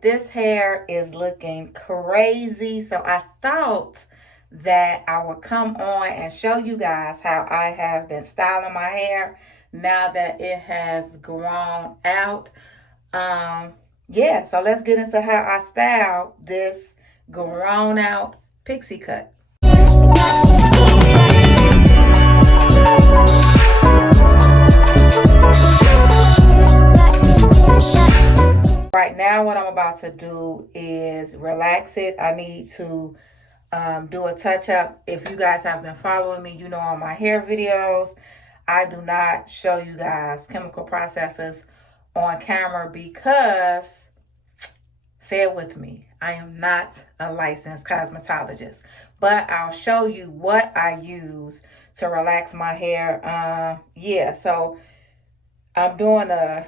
like this hair is looking crazy. So I thought that I would come on and show you guys how I have been styling my hair now that it has grown out. Yeah, so let's get into how I style this grown out pixie cut. Right now, what I'm about to do is relax it. I need to do a touch up. If you guys have been following me, you know on my hair videos, I do not show you guys chemical processes on camera because, say it with me, I am not a licensed cosmetologist, but I'll show you what I use to relax my hair. Yeah, so I'm doing a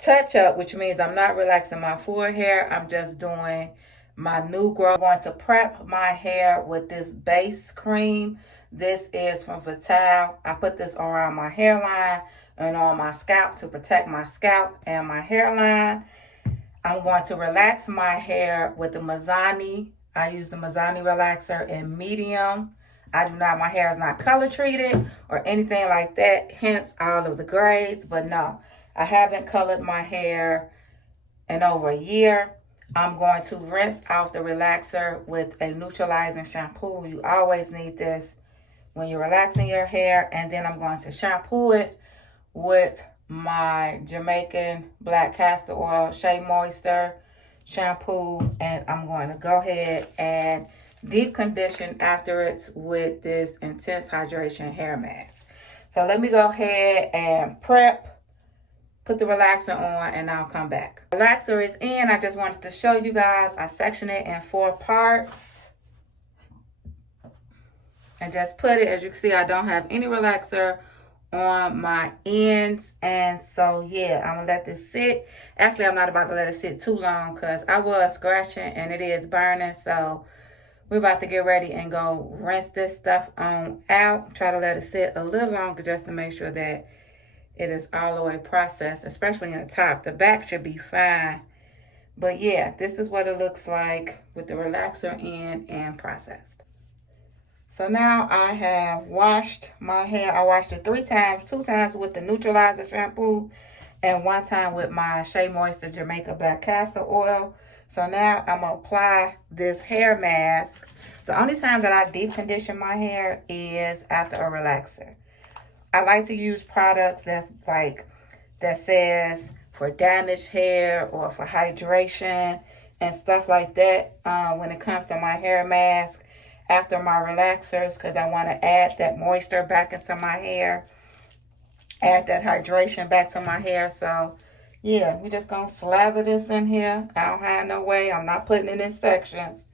touch up, which means I'm not relaxing my full hair. I'm just doing my new growth. I'm going to prep my hair with this base cream. This is from Vital. I put this around my hairline and on my scalp to protect my scalp and my hairline. I'm going to relax my hair with the Mazzani. I use the Mazzani relaxer in medium. My hair is not color treated or anything like that, hence all of the grades, but no. I haven't colored my hair in over a year. I'm going to rinse out the relaxer with a neutralizing shampoo. You always need this when you're relaxing your hair. And then I'm going to shampoo it with my Jamaican black castor oil Shea Moisture shampoo. And I'm going to go ahead and deep condition after it with this intense hydration hair mask. So let me go ahead and put the relaxer on, and I'll come back. Relaxer is in. I just wanted to show you guys. I section it in 4 parts. And just put it, as you can see, I don't have any relaxer on my ends. And so, yeah, I'm going to let this sit. Actually, I'm not about to let it sit too long because I was scratching and it is burning. So, we're about to get ready and go rinse this stuff on out. Try to let it sit a little longer just to make sure that it is all the way processed, especially in the top. The back should be fine. But yeah, this is what it looks like with the relaxer in and processed. So now I have washed my hair. I washed it 3 times, 2 times with the neutralizer shampoo and 1 time with my Shea Moisture Jamaica Black Castor Oil. So now I'm going to apply this hair mask. The only time that I deep condition my hair is after a relaxer. I like to use products that says for damaged hair or for hydration and stuff like that when it comes to my hair mask after my relaxers, because I want to add that moisture back into my hair, add that hydration back to my hair. So yeah, we're just going to slather this in here. I don't have no way. I'm not putting it in sections.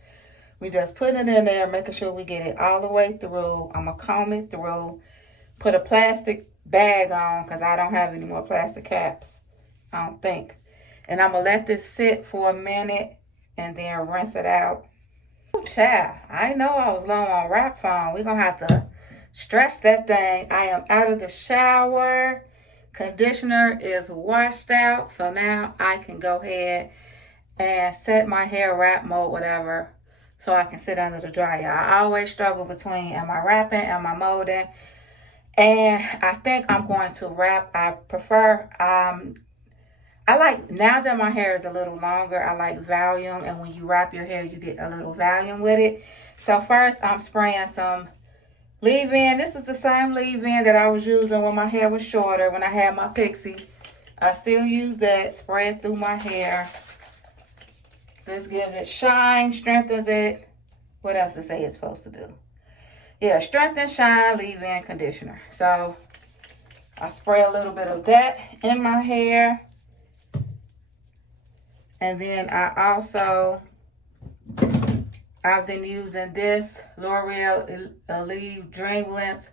We just putting it in there, making sure we get it all the way through. I'm going to comb it through. Put a plastic bag on because I don't have any more plastic caps, I don't think. And I'm going to let this sit for a minute and then rinse it out. Ooh, child, I know I was low on wrap foam. We're going to have to stretch that thing. I am out of the shower. Conditioner is washed out. So now I can go ahead and set my hair wrap mode, whatever, so I can sit under the dryer. I always struggle between am I wrapping, am I molding? And I think I'm going to wrap. I prefer, I like, now that my hair is a little longer, I like volume. And when you wrap your hair, you get a little volume with it. So first, I'm spraying some leave-in. This is the same leave-in that I was using when my hair was shorter, when I had my Pixie. I still use that, spray it through my hair. This gives it shine, strengthens it. What else to say it's supposed to do? Yeah, strengthen, shine, leave-in conditioner. So I spray a little bit of that in my hair. And then I've been using this L'Oreal Elite Dream Glimpse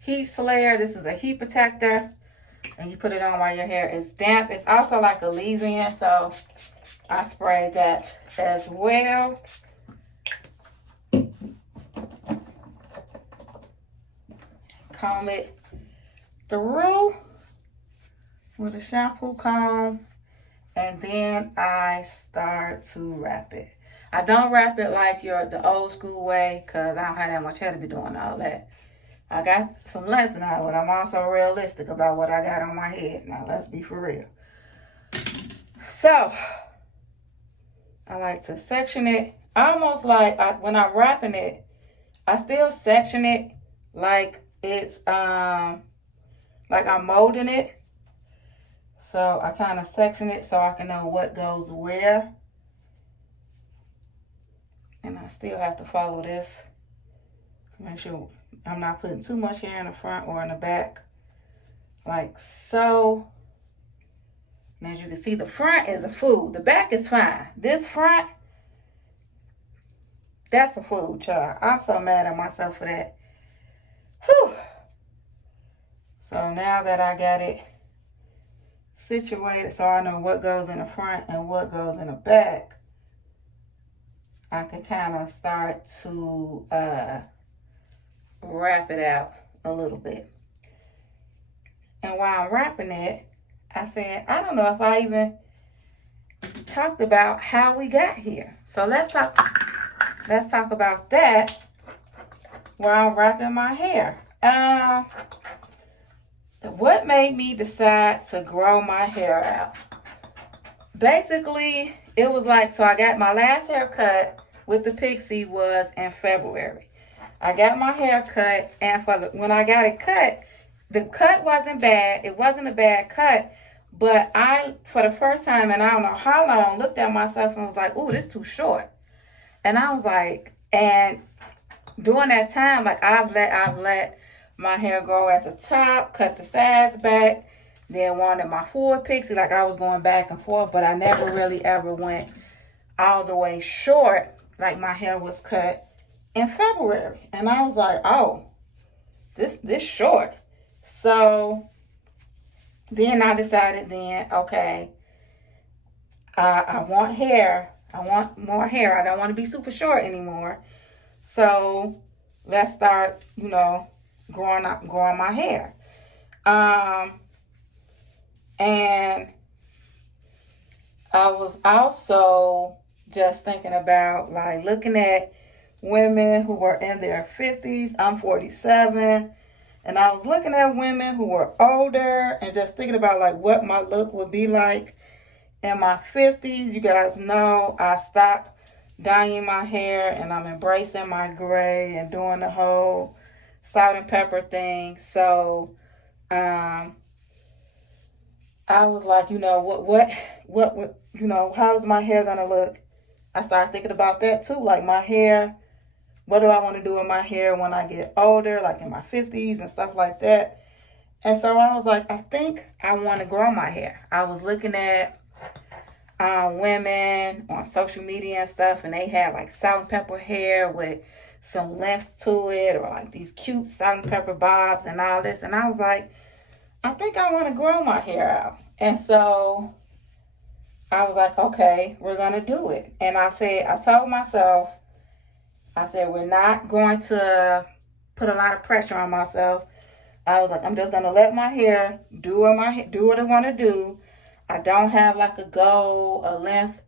Heat Slayer. This is a heat protector. And you put it on while your hair is damp. It's also like a leave-in, so I spray that as well. Comb it through with a shampoo comb. And then I start to wrap it. I don't wrap it like the old school way because I don't have that much hair to be doing all that. I got some length now, but I'm also realistic about what I got on my head. Now, let's be for real. So, I like to section it. Almost like when I'm wrapping it, I still section it like it's, like I'm molding it. So, I kind of section it so I can know what goes where. And I still have to follow this to make sure I'm not putting too much hair in the front or in the back. Like so. And as you can see, the front is a fool. The back is fine. This front, that's a fool, child. I'm so mad at myself for that. Whew. So now that I got it situated so I know what goes in the front and what goes in the back, I can kind of start to wrap it out a little bit. And while I'm wrapping it, I said, I don't know if I even talked about how we got here. So let's talk about that while I'm wrapping my hair. What made me decide to grow my hair out? Basically, it was like, so I got my last haircut with the Pixie was in February. I got my hair cut, and when I got it cut, the cut wasn't bad. It wasn't a bad cut, but I, for the first time, and I don't know how long, looked at myself and was like, ooh, this is too short. And I was like, and during that time, like I've let my hair grow at the top, cut the sides back, then wanted my full Pixie, like I was going back and forth, but I never really ever went all the way short, like my hair was cut in February. And I was like, oh, this short. So then I decided okay, I want hair. I want more hair. I don't want to be super short anymore. So let's start, growing my hair. And I was also just thinking about like looking at women who were in their 50s. I'm 47. And I was looking at women who were older and just thinking about like what my look would be like in my 50s. You guys know I stopped dyeing my hair and I'm embracing my gray and doing the whole salt and pepper thing. So I was like, what how's my hair gonna look? I started thinking about that too, like my hair. What do I want to do with my hair when I get older, like in my 50s and stuff like that? And so I was like, I think I want to grow my hair. I was looking at women on social media and stuff, and they had like salt and pepper hair with some length to it, or like these cute salt and pepper bobs and all this. And I was like, I think I want to grow my hair out. And so I was like, okay, we're going to do it. And I told myself, we're not going to put a lot of pressure on myself. I was like, I'm just going to let my hair do what I want to do. I don't have like a goal, a length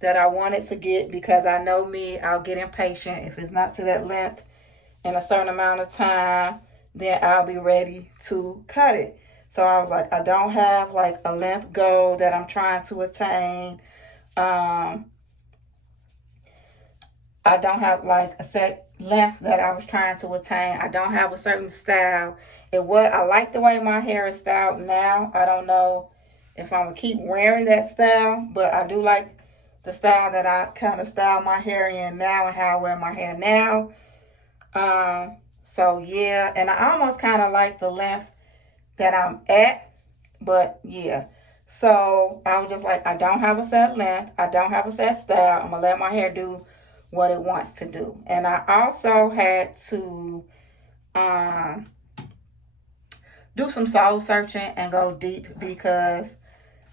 that I want it to get, because I know me, I'll get impatient. If it's not to that length in a certain amount of time, then I'll be ready to cut it. So I was like, I don't have like a length goal that I'm trying to attain. I don't have like a set length that I was trying to attain. I don't have a certain style. I like the way my hair is styled now. I don't know if I'm gonna keep wearing that style, but I do like the style that I kind of style my hair in now and how I wear my hair now. So yeah, and I almost kind of like the length that I'm at, but yeah. So I was just like, I don't have a set length. I don't have a set style. I'm gonna let my hair do what it wants to do. And I also had to do some soul searching and go deep, because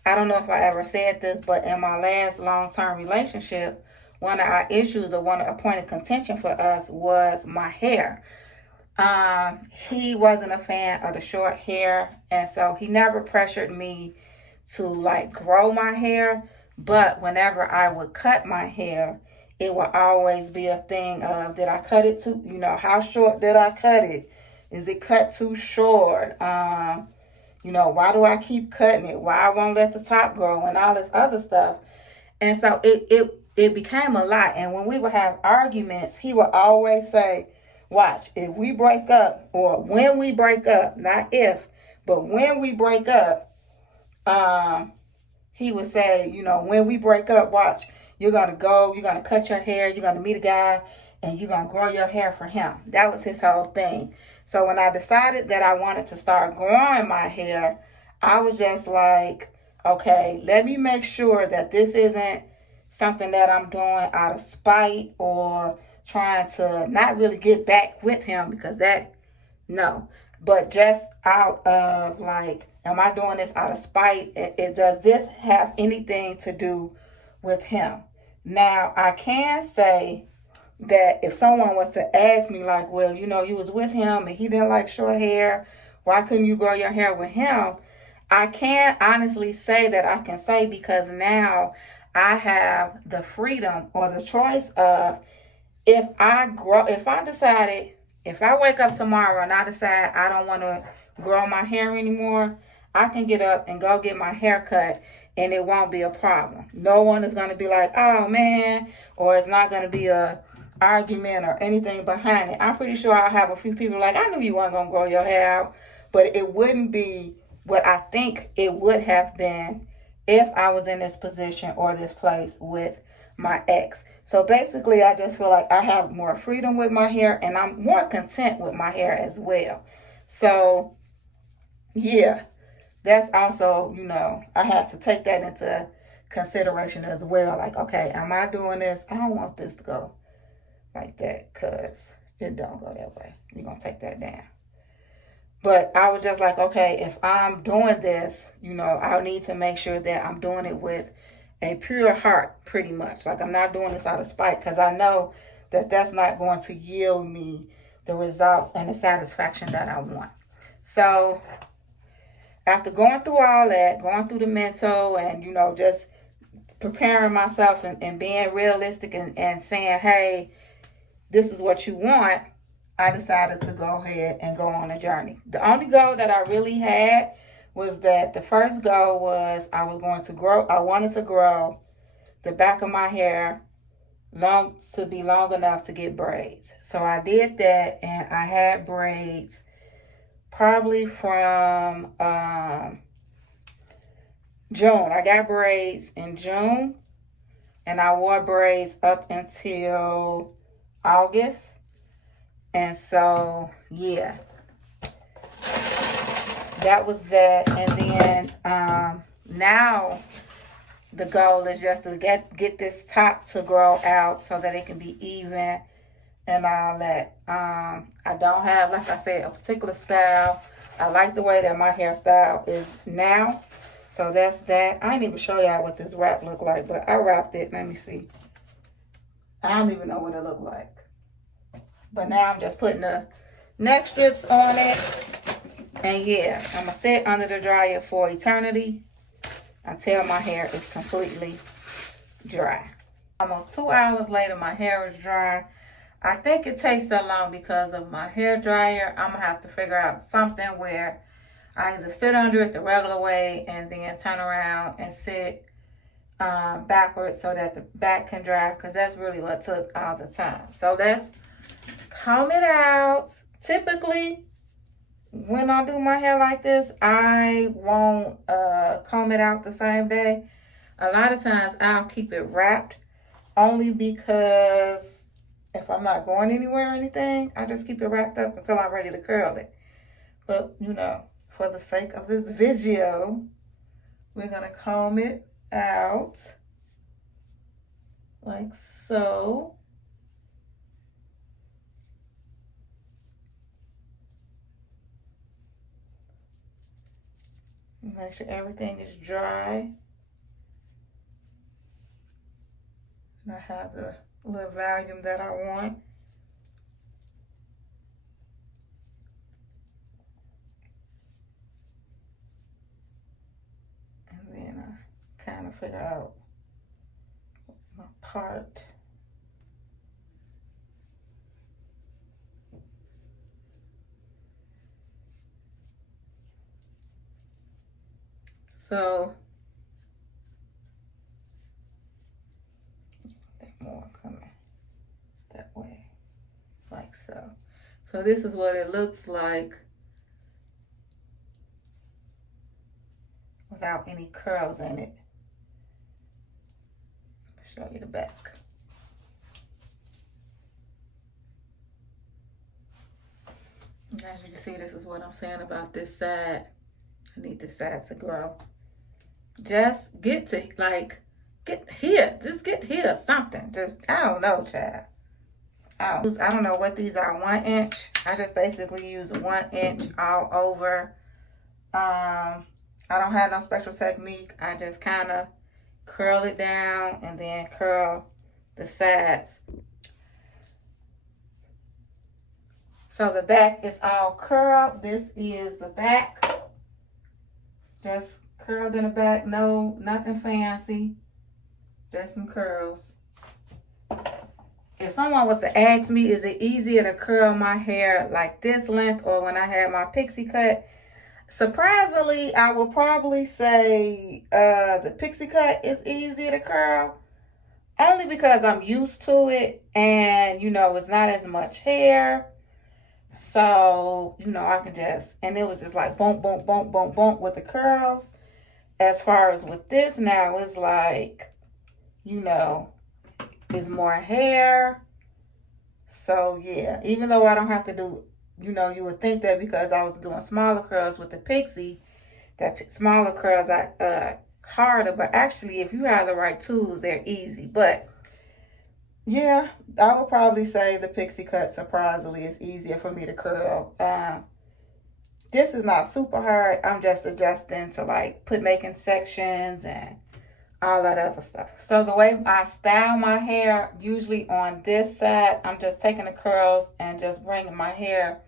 I don't know if I ever said this, but in my last long-term relationship, one of our issues, or a point of contention for us, was my hair. He wasn't a fan of the short hair, and so he never pressured me to like grow my hair, but whenever I would cut my hair, it would always be a thing of, did I cut it too, how short did I cut it? Is it cut too short? Why do I keep cutting it? Why I won't let the top grow and all this other stuff. And so it became a lot. And when we would have arguments, he would always say, watch, if we break up, or when we break up, not if, but when we break up, he would say, when we break up, watch, you're going to cut your hair, you're going to meet a guy, and you're going to grow your hair for him. That was his whole thing. So when I decided that I wanted to start growing my hair, I was just like, okay, let me make sure that this isn't something that I'm doing out of spite or trying to not really get back with him, because no. But just out of like, am I doing this out of spite? Does this have anything to do with him? Now, I can say that if someone was to ask me like, well, you was with him and he didn't like short hair, why couldn't you grow your hair with him? I can't honestly say that I can say, because now I have the freedom or the choice of, if I wake up tomorrow and I decide I don't want to grow my hair anymore, I can get up and go get my hair cut and it won't be a problem. No one is going to be like, oh man, or it's not going to be a argument or anything behind it. I'm pretty sure I'll have a few people like, I knew you weren't going to grow your hair out, but it wouldn't be what I think it would have been if I was in this position or this place with my ex. So basically, I just feel like I have more freedom with my hair and I'm more content with my hair as well. So yeah, that's also, I have to take that into consideration as well. Like, okay, am I doing this? I don't want this to go like that, because it don't go that way. You're going to take that down. But I was just like, okay, if I'm doing this, I'll need to make sure that I'm doing it with a pure heart, pretty much. Like, I'm not doing this out of spite, because I know that that's not going to yield me the results and the satisfaction that I want. So after going through all that, going through the mental and, just preparing myself and being realistic and saying, hey, this is what you want, I decided to go ahead and go on a journey. The only goal that I really had was that the first goal was I wanted to grow the back of my hair to be long enough to get braids. So I did that, and I had braids probably from June. I got braids in June, and I wore braids up until August. And so, yeah, that was that. And then now the goal is just to get this top to grow out so that it can be even and all that. I don't have, like I said, a particular style. I like the way that my hairstyle is now. So that's that. I didn't even show y'all what this wrap looked like, but I wrapped it. Let me see. I don't even know what it looked like. But now I'm just putting the neck strips on it. And yeah, I'm going to sit under the dryer for eternity until my hair is completely dry. Almost 2 hours later, my hair is dry. I think it takes that long because of my hair dryer. I'm going to have to figure out something where I either sit under it the regular way and then turn around and sit backwards so that the back can dry, because that's really what took all the time. So let's comb it out. Typically, when I do my hair like this, I won't comb it out the same day. A lot of times I'll keep it wrapped, only because if I'm not going anywhere or anything, I just keep it wrapped up until I'm ready to curl it. But, for the sake of this video, we're going to comb it out like so. Make sure everything is dry. And I have the little volume that I want. And then figure out my part. So that more coming that way, like so. So this is what it looks like without any curls in it. Show you the back. And as you can see, this is what I'm saying about this side. I need this side to grow. Just get to, like, get here. Just get here, something. Just, I don't know, child. I don't know what these are, 1 inch. I just basically use 1 inch all over. I don't have no special technique. I just kind of curl it down and then curl the sides. So the back is all curled. This is the back. Just curled in the back. No, nothing fancy. Just some curls. If someone was to ask me, is it easier to curl my hair like this length or when I had my pixie cut? Surprisingly, I will probably say the pixie cut is easier to curl. Only because I'm used to it and, you know, it's not as much hair. So, you know, I can just, and it was just like bump, bump, bump, bump, bump with the curls. As far as with this now, it's like, you know, it's more hair. So, yeah, even though I don't have to do, you know, you would think that because I was doing smaller curls with the Pixie, that smaller curls are harder. But actually, if you have the right tools, they're easy. But yeah, I would probably say the Pixie cut surprisingly is easier for me to curl. This is not super hard. I'm just adjusting to like making sections and all that other stuff. So the way I style my hair, usually on this side, I'm just taking the curls and just bringing my hair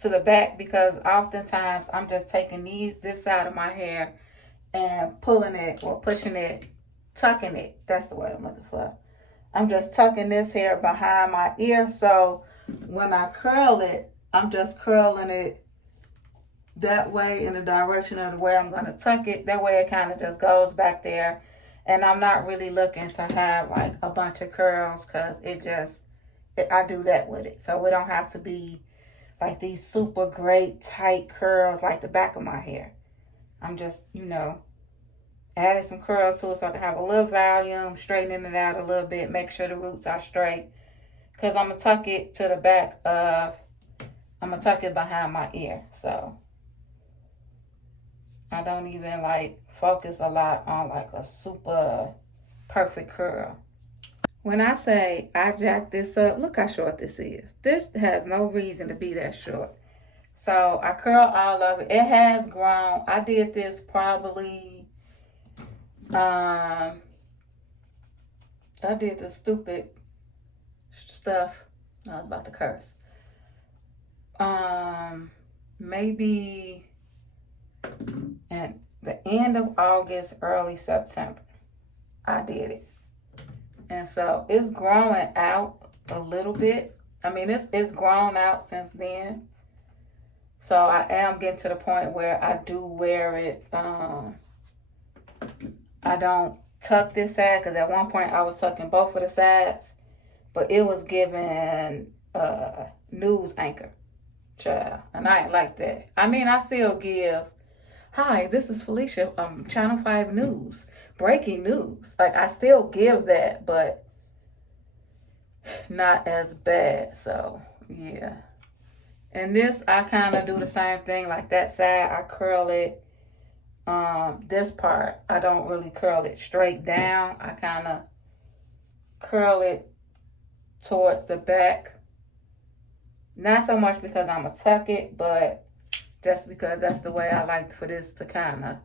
to the back because oftentimes I'm just taking this side of my hair and pulling it or pushing it, tucking it. That's the word I'm looking for. I'm just tucking this hair behind my ear. So when I curl it, I'm just curling it that way in the direction of the way I'm going to tuck it. That way it kind of just goes back there. And I'm not really looking to have like a bunch of curls because I do that with it. So it don't have to be like these super great tight curls like the back of my hair. I'm just, you know, added some curls to it so I can have a little volume, straightening it out a little bit, make sure the roots are straight. Because I'm going to tuck it to the back of, I'm going to tuck it behind my ear. So I don't even like focus a lot on like a super perfect curl. When I say I jack this up, look how short this is. This has no reason to be that short. So I curl all of it. It has grown. I did this probably, I did the stupid stuff. I was about to curse. Maybe at the end of August, early September, I did it. And so it's growing out a little bit. I mean, it's grown out since then. So I am getting to the point where I do wear it. I don't tuck this side because at one point I was tucking both of the sides. But it was giving news anchor, child. And I ain't like that. I mean, I still give, hi, this is Felicia, Channel 5 News, breaking news. Like, I still give that, but not as bad. So, yeah. And this, I kind of do the same thing. Like that side, I curl it. This part, I don't really curl it straight down. I kind of curl it towards the back. Not so much because I'm going to tuck it, but just because that's the way I like for this to kind of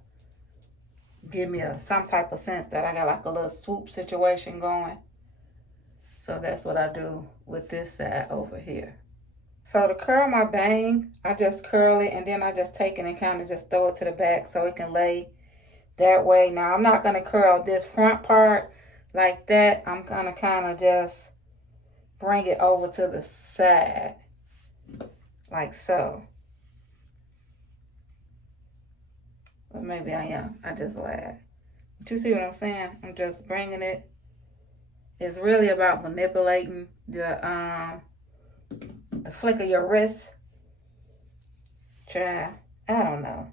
give me some type of sense that I got like a little swoop situation going. So that's what I do with this side over here. So to curl my bang, I just curl it and then I just take it and kind of just throw it to the back so it can lay that way. Now, I'm not going to curl this front part like that. I'm going to kind of just bring it over to the side, like so. Or maybe I am. I just lied. But you see what I'm saying? I'm just bringing it. It's really about manipulating the flick of your wrist. Child, I don't know.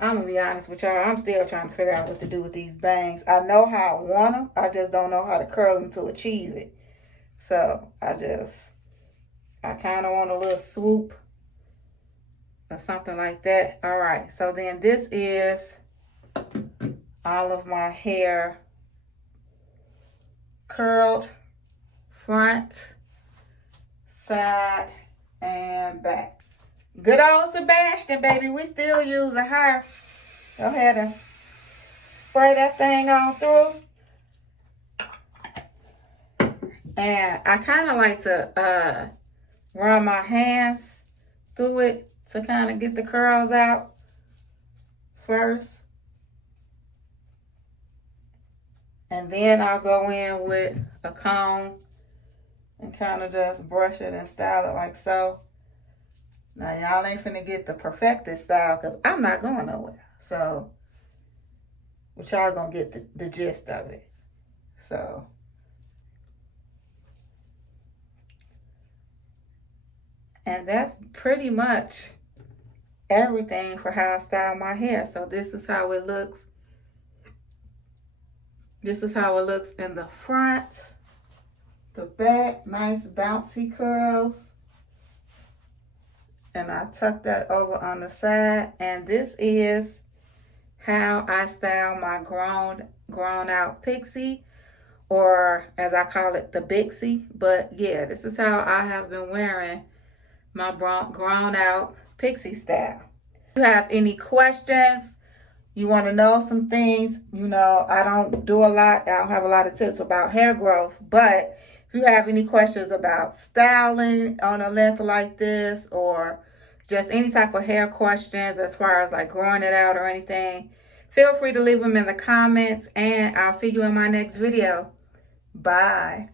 I'm gonna be honest with y'all. I'm still trying to figure out what to do with these bangs. I know how I want them. I just don't know how to curl them to achieve it. So I kind of want a little swoop or something like that. All right. So then this is all of my hair curled, front, side, and back. Good old Sebastian, baby. We still using her. Go ahead and spray that thing on through. And I kind of like to run my hands through it to kind of get the curls out first. And then I'll go in with a comb and kind of just brush it and style it like so. Now, y'all ain't finna get the perfected style because I'm not going nowhere. So, but y'all gonna get the gist of it. So, and that's pretty much everything for how I style my hair. So this is how it looks. This is how it looks in the front, the back, nice bouncy curls. And I tuck that over on the side. And this is how I style my grown out Pixie, or as I call it, the Pixie. But yeah, this is how I have been wearing my grown out Pixie style. If you have any questions, you want to know some things, you know, I don't have a lot of tips about hair growth, but if you have any questions about styling on a length like this, or just any type of hair questions as far as like growing it out or anything, feel free to leave them in the comments, and I'll see you in my next video. Bye.